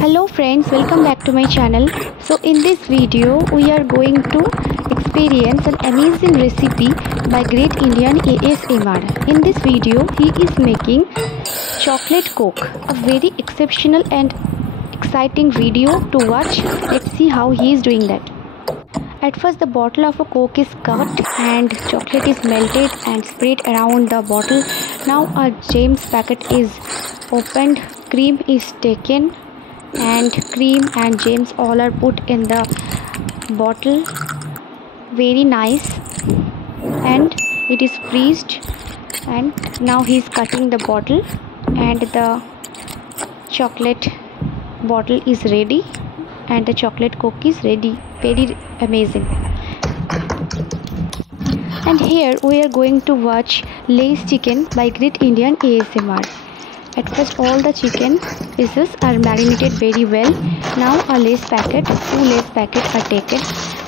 Hello friends, welcome back to my channel. So in this video we are going to experience an amazing recipe by Great Indian ASMR. In this video he is making chocolate coke, a very exceptional and exciting video to watch. Let's see how he is doing that. At first the bottle of a coke is cut and chocolate is melted and sprayed around the bottle. Now a James packet is opened, cream is taken and cream and James all are put in the bottle. Very nice, and it is freezed, and now he is cutting the bottle and the chocolate bottle is ready and the chocolate coke is ready. Very amazing. And here we are going to watch Lay's chicken by Great Indian ASMR. At first all the chicken pieces are marinated very well. Now a Lay's packet, 2 Lay's packets are taken.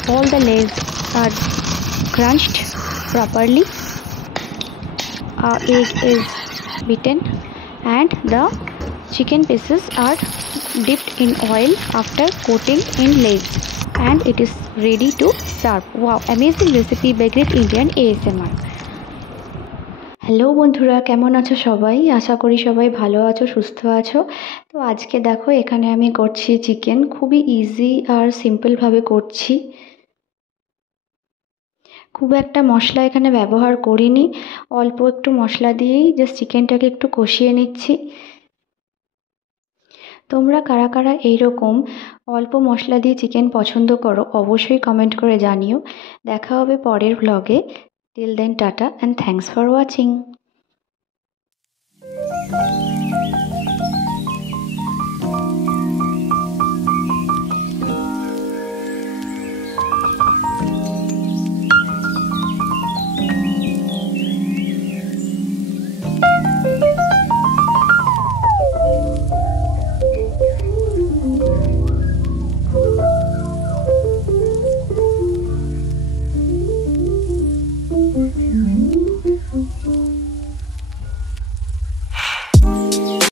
All the Lay's are crunched properly. A egg is beaten and the chicken pieces are dipped in oil after coating in Lay's, and it is ready to serve. Wow, amazing recipe by Great Indian ASMR. Hello বন্ধুরা, কেমন আছো সবাই? আশা করি সবাই ভালো আছো, সুস্থ আছো। তো আজকে দেখো এখানে আমি করছি চিকেন, খুবই ইজি আর সিম্পলভাবে করছি। খুব একটা মশলা এখানে ব্যবহার করিনি, অল্প একটু মশলা দিয়েই জাস্ট চিকেনটাকে একটু কষিয়ে নিচ্ছি। তোমরা কারা কারা এইরকম অল্প মশলা দিয়ে চিকেন পছন্দ করো অবশ্যই কমেন্ট করে জানিও। দেখা হবে পরের ভ্লগে। Till then tata and thanks for watching.